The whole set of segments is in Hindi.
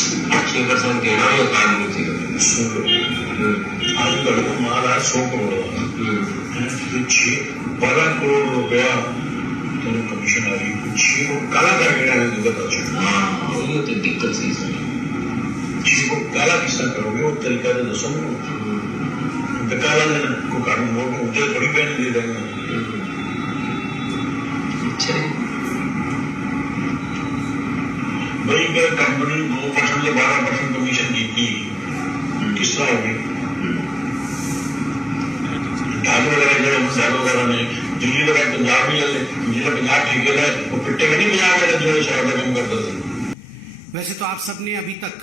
शेखर कहना ये काम नहीं थी आज कल महाराज 100 करोड़ 12 करोड़ रुपया तेरे कमीशन आ रही कुछ को काला करके दिक्कत अच्छी ये तो दिक्कत सी को काला किसका करोगे वो तरीका तो दसो काला को कारण मोट मुझे बड़ी बहन दे देंगे भाई अगर कंपनी 2% या 12% कमीशन जीती किस तरह होगी ढाल वगैरह ने दिल्ली लगा पंजाब में जिला पंजाब ठेके है वो पिट्टे में नहीं पंजाब वाले जो शराब कम करते थे। वैसे तो आप सबने अभी तक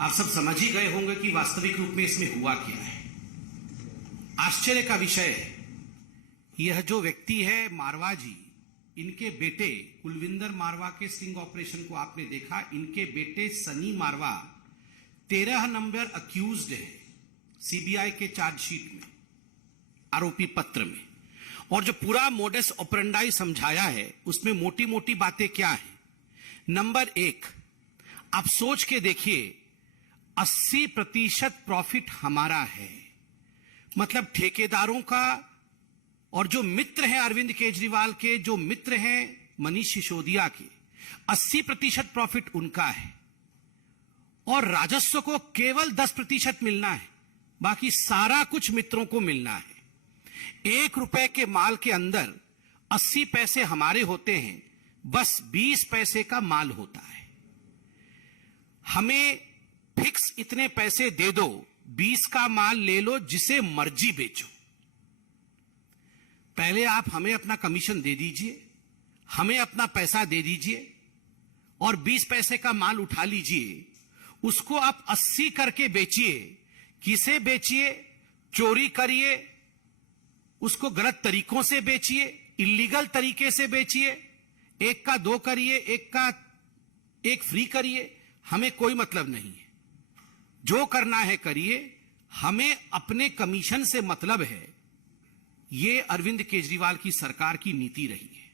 आप सब समझ ही गए होंगे कि वास्तविक रूप में इसमें हुआ क्या है। आश्चर्य का विषय है यह जो व्यक्ति है मारवा जी, इनके बेटे कुलविंदर मारवा के स्टिंग ऑपरेशन को आपने देखा। इनके बेटे सनी मारवा 13 नंबर अक्यूज्ड है सीबीआई के चार्जशीट में, आरोपी पत्र में। और जो पूरा मोडस ऑपरेंडाई समझाया है उसमें मोटी मोटी बातें क्या है। नंबर 1, आप सोच के देखिए 80% प्रॉफिट हमारा है, मतलब ठेकेदारों का। और जो मित्र हैं अरविंद केजरीवाल के, जो मित्र हैं मनीष सिसोदिया के, 80% प्रॉफिट उनका है। और राजस्व को केवल 10% मिलना है, बाकी सारा कुछ मित्रों को मिलना है। 1 रुपए के माल के अंदर 80 पैसे हमारे होते हैं, बस 20 पैसे का माल होता है। हमें फिक्स इतने पैसे दे दो, 20 का माल ले लो, जिसे मर्जी बेचो। पहले आप हमें अपना कमीशन दे दीजिए, हमें अपना पैसा दे दीजिए और 20 पैसे का माल उठा लीजिए। उसको आप 80 करके बेचिए। किसे बेचिए? चोरी करिए, उसको गलत तरीकों से बेचिए, इलीगल तरीके से बेचिए, 1 का 2 करिए, 1 का 1 फ्री करिए, हमें कोई मतलब नहीं है। जो करना है करिए, हमें अपने कमीशन से मतलब है। ये अरविंद केजरीवाल की सरकार की नीति रही है।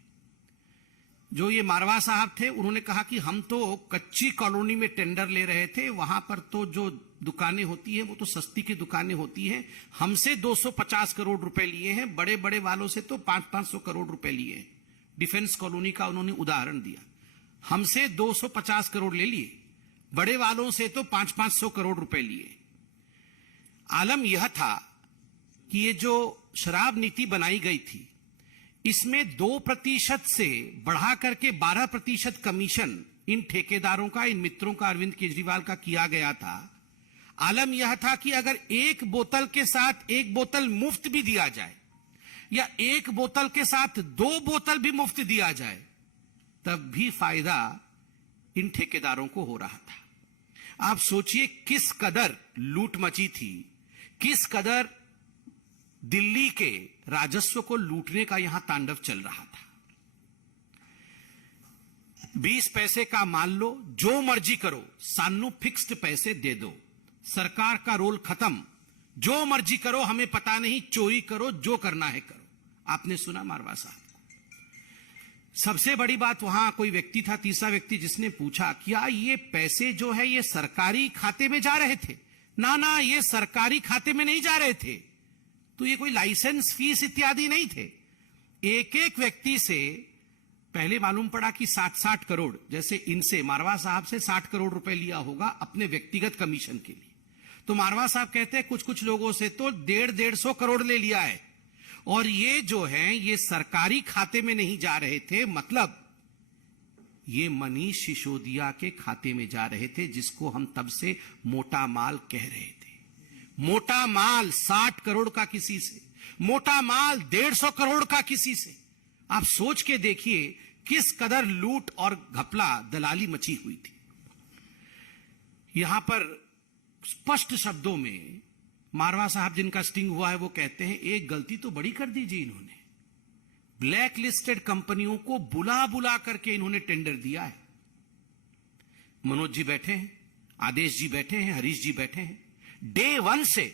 जो ये मारवा साहब थे, उन्होंने कहा कि हम तो कच्ची कॉलोनी में टेंडर ले रहे थे, वहां पर तो जो दुकानें होती हैं वो तो सस्ती की दुकानें होती हैं। हमसे 250 करोड़ रुपए लिए हैं, बड़े बड़े वालों से तो 500-500 करोड़ रुपए लिए हैं। डिफेंस कॉलोनी का उन्होंने उदाहरण दिया। हमसे 250 करोड़ ले लिए, बड़े वालों से तो 500-500 करोड़ रुपए लिए। आलम यह था कि ये जो शराब नीति बनाई गई थी, इसमें 2% से बढ़ा करके 12% कमीशन इन ठेकेदारों का, इन मित्रों का, अरविंद केजरीवाल का किया गया था। आलम यह था कि अगर 1 बोतल के साथ 1 बोतल मुफ्त भी दिया जाए या 1 बोतल के साथ 2 बोतल भी मुफ्त दिया जाए, तब भी फायदा इन ठेकेदारों को हो रहा था। आप सोचिए किस कदर लूट मची थी, किस कदर दिल्ली के राजस्व को लूटने का यहां तांडव चल रहा था। 20 पैसे का मान लो, जो मर्जी करो, सानू फिक्स्ड पैसे दे दो, सरकार का रोल खत्म, जो मर्जी करो, हमें पता नहीं, चोरी करो, जो करना है करो। आपने सुना मारवा साहब को। सबसे बड़ी बात, वहां कोई व्यक्ति था, तीसरा व्यक्ति, जिसने पूछा क्या ये पैसे जो है ये सरकारी खाते में जा रहे थे? ना, ये सरकारी खाते में नहीं जा रहे थे, तो ये कोई लाइसेंस फीस इत्यादि नहीं थे। एक व्यक्ति से पहले मालूम पड़ा कि 60 करोड़, जैसे इनसे मारवा साहब से 60 करोड़ रुपए लिया होगा अपने व्यक्तिगत कमीशन के लिए। तो मारवा साहब कहते हैं कुछ लोगों से तो 150 करोड़ ले लिया है, और ये जो है ये सरकारी खाते में नहीं जा रहे थे, मतलब ये मनीष सिसोदिया के खाते में जा रहे थे, जिसको हम तब से मोटा माल कह रहे थे। मोटा माल 60 करोड़ का किसी से, मोटा माल 150 करोड़ का किसी से। आप सोच के देखिए किस कदर लूट और घपला, दलाली मची हुई थी। यहां पर स्पष्ट शब्दों में मारवा साहब, जिनका स्टिंग हुआ है, वो कहते हैं एक गलती तो बड़ी कर दीजिए इन्होंने। ब्लैक लिस्टेड कंपनियों को बुला करके इन्होंने टेंडर दिया है। मनोज जी बैठे हैं, आदेश जी बैठे हैं, हरीश जी बैठे हैं। डे 1 से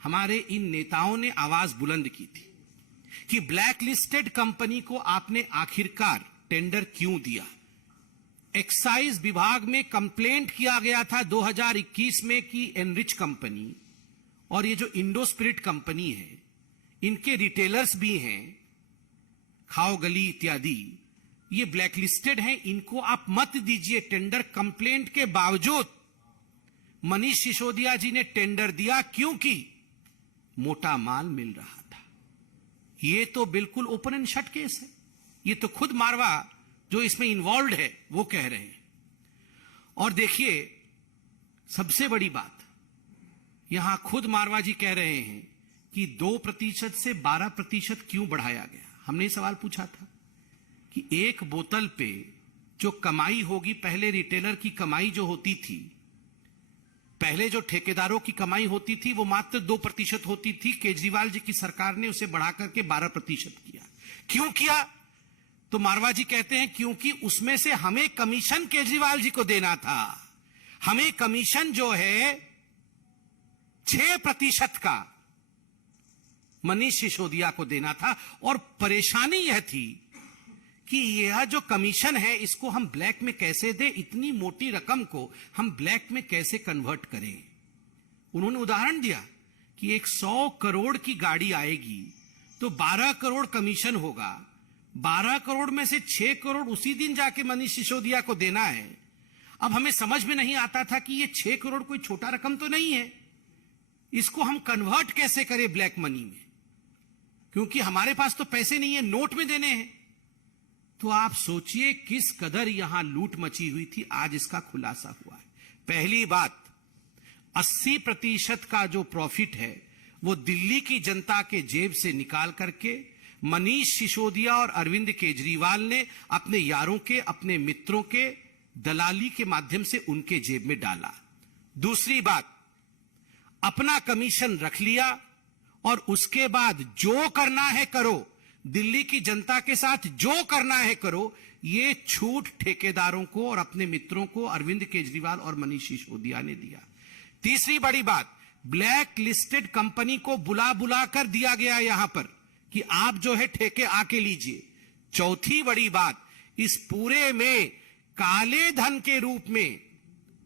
हमारे इन नेताओं ने आवाज बुलंद की थी कि ब्लैक लिस्टेड कंपनी को आपने आखिरकार टेंडर क्यों दिया। एक्साइज विभाग में कंप्लेंट किया गया था 2021 में कि एनरिच कंपनी और ये जो इंडो स्पिरिट कंपनी है, इनके रिटेलर्स भी हैं, खाओ गली इत्यादि, ये ब्लैकलिस्टेड हैं, इनको आप मत दीजिए टेंडर। कंप्लेंट के बावजूद मनीष सिसोदिया जी ने टेंडर दिया क्योंकि मोटा माल मिल रहा था। ये तो बिल्कुल ओपन एंड शट केस है। ये तो खुद मारवा जो इसमें इन्वॉल्व है वो कह रहे हैं। और देखिए सबसे बड़ी बात, यहां खुद मारवा जी कह रहे हैं कि 2% से 12% क्यों बढ़ाया गया। हमने सवाल पूछा था कि एक बोतल पे जो कमाई होगी, पहले रिटेलर की कमाई जो होती थी, पहले जो ठेकेदारों की कमाई होती थी वो मात्र 2% होती थी। केजरीवाल जी की सरकार ने उसे बढ़ाकर के 12% किया। क्यों किया? तो मारवा जी कहते हैं क्योंकि उसमें से हमें कमीशन केजरीवाल जी को देना था। हमें कमीशन जो है 6% का मनीष सिसोदिया को देना था। और परेशानी यह थी कि यह जो कमीशन है इसको हम ब्लैक में कैसे दें, इतनी मोटी रकम को हम ब्लैक में कैसे कन्वर्ट करें। उन्होंने उदाहरण दिया कि एक 100 करोड़ की गाड़ी आएगी तो 12 करोड़ कमीशन होगा, 12 करोड़ में से 6 करोड़ उसी दिन जाके मनीष सिसोदिया को देना है। अब हमें समझ में नहीं आता था कि ये 6 करोड़ कोई छोटा रकम तो नहीं है, इसको हम कन्वर्ट कैसे करें ब्लैक मनी में, क्योंकि हमारे पास तो पैसे नहीं है, नोट में देने हैं। तो आप सोचिए किस कदर यहां लूट मची हुई थी। आज इसका खुलासा हुआ है। पहली बात, 80% का जो प्रॉफिट है वो दिल्ली की जनता के जेब से निकाल करके मनीष सिसोदिया और अरविंद केजरीवाल ने अपने यारों के, अपने मित्रों के दलाली के माध्यम से उनके जेब में डाला। दूसरी बात, अपना कमीशन रख लिया और उसके बाद जो करना है करो, दिल्ली की जनता के साथ जो करना है करो। ये छूट ठेकेदारों को और अपने मित्रों को अरविंद केजरीवाल और मनीष सिसोदिया ने दिया। तीसरी बड़ी बात, ब्लैक लिस्टेड कंपनी को बुला बुला कर दिया गया यहां पर कि आप जो है ठेके आके लीजिए। चौथी बड़ी बात, इस पूरे में काले धन के रूप में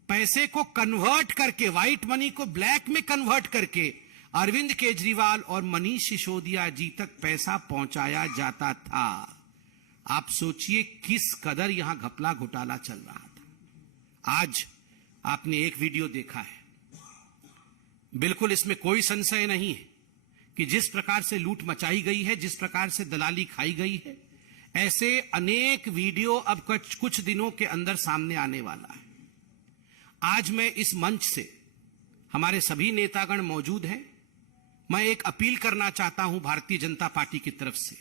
पैसे को कन्वर्ट करके, व्हाइट मनी को ब्लैक में कन्वर्ट करके अरविंद केजरीवाल और मनीष सिसोदिया जी तक पैसा पहुंचाया जाता था। आप सोचिए किस कदर यहां घपला घोटाला चल रहा था। आज आपने एक वीडियो देखा है, बिल्कुल इसमें कोई संशय नहीं है कि जिस प्रकार से लूट मचाई गई है, जिस प्रकार से दलाली खाई गई है, ऐसे अनेक वीडियो अब कुछ दिनों के अंदर सामने आने वाला है। आज मैं इस मंच से, हमारे सभी नेतागण मौजूद हैं, मैं एक अपील करना चाहता हूं भारतीय जनता पार्टी की तरफ से।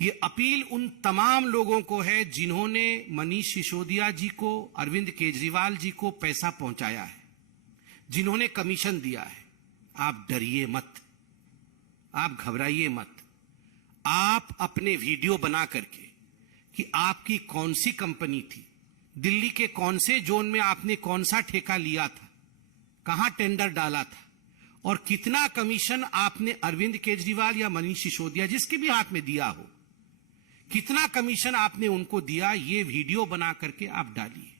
ये अपील उन तमाम लोगों को है जिन्होंने मनीष सिसोदिया जी को, अरविंद केजरीवाल जी को पैसा पहुंचाया है, जिन्होंने कमीशन दिया है। आप डरिए मत, आप घबराइए मत। आप अपने वीडियो बना करके कि आपकी कौन सी कंपनी थी, दिल्ली के कौन से जोन में आपने कौन सा ठेका लिया था, कहां टेंडर डाला था और कितना कमीशन आपने अरविंद केजरीवाल या मनीष सिसोदिया, जिसके भी हाथ में दिया हो, कितना कमीशन आपने उनको दिया, ये वीडियो बना करके आप डालिए।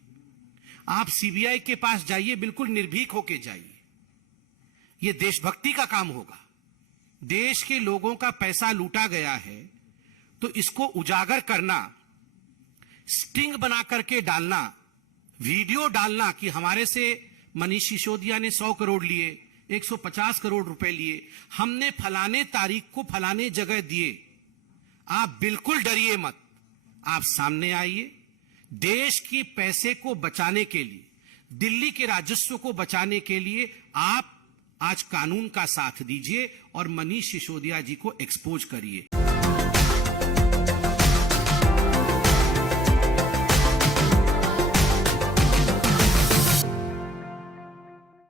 आप सीबीआई के पास जाइए, बिल्कुल निर्भीक होके जाइए। ये देशभक्ति का काम होगा। देश के लोगों का पैसा लूटा गया है तो इसको उजागर करना, स्टिंग बना करके डालना, वीडियो डालना कि हमारे से मनीष सिसोदिया ने 100 करोड़ लिए, 150 करोड़ रुपए लिए, हमने फलाने तारीख को फलाने जगह दिए। आप बिल्कुल डरिए मत, आप सामने आइए। देश की पैसे को बचाने के लिए, दिल्ली के राजस्व को बचाने के लिए आप आज कानून का साथ दीजिए और मनीष सिसोदिया जी को एक्सपोज करिए।